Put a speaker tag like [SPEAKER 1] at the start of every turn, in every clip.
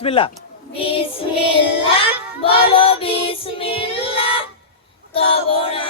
[SPEAKER 1] বিসমিল্লাহ।
[SPEAKER 2] বিসমিল্লাহ বলো বিসমিল্লাহ
[SPEAKER 1] তবনা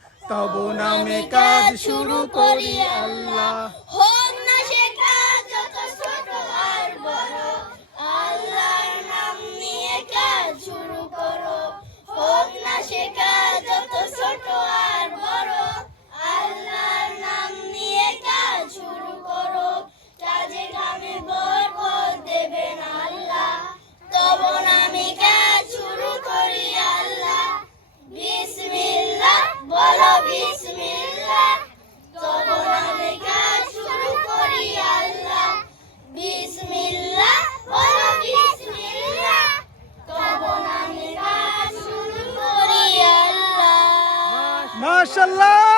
[SPEAKER 1] তবু নামে কাজ শুরু করি আল্লাহ।
[SPEAKER 2] 神了。